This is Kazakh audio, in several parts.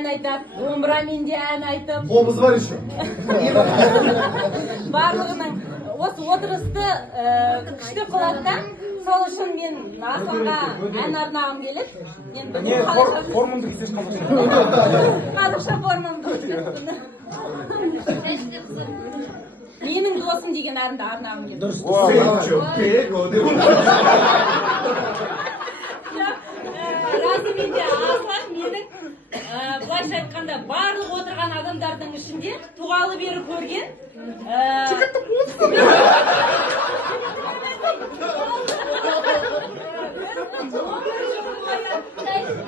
ән айтады, домбырамен де ән айтып. Қолымыз бар еще. Барлығының осы отырысты күшті қылады да, сол үшін мен Асланға ән арнағым келеді. Не, формамды кесеш қазақша. Қазақша формамды кесеш. Менің досым деген әнді арнағым келеді. Расымен де Аслан менің былайша айтқанда барлық отырған адамдардың ішінде туғалы бері көрген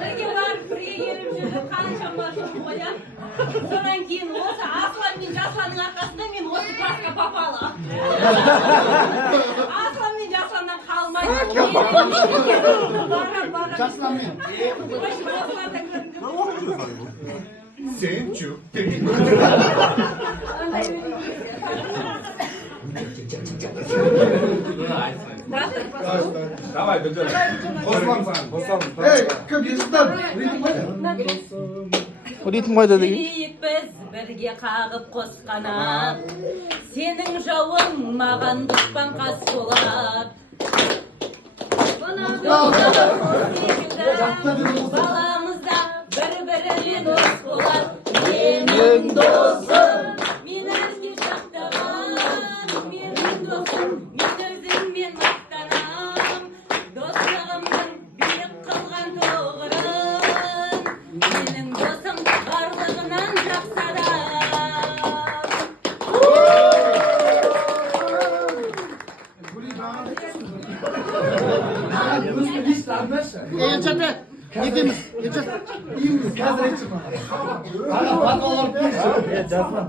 бірге барып бірге келіп жүріп қаншама жыл қояды. Содан кейін осы Аслан мен Жасланның арқасында мен осы классқа попала. Аслан мен Жасланнан қалмайды. Жасланмен. Sen çok Давай, бөтел. Қосылам саған, қосылам. Ey, көп ешіктен. Ритм қайда деген? Берейік біз бірге қағып қосқанат. Сенің жауың маған дұшпан қас болады. Баламызда бір-бірімен дос болады. Менің досым, мен әзге шақтағам. Менің досым, мен өзіммен мақтанам. Достығымның биік қылған тоғырын. Менің досым барлығынан жақсы адам. Geçer be. Yedimiz. Geçer. İyimiz. Hazır etsin. Hala patlalar. Evet, Jaslan.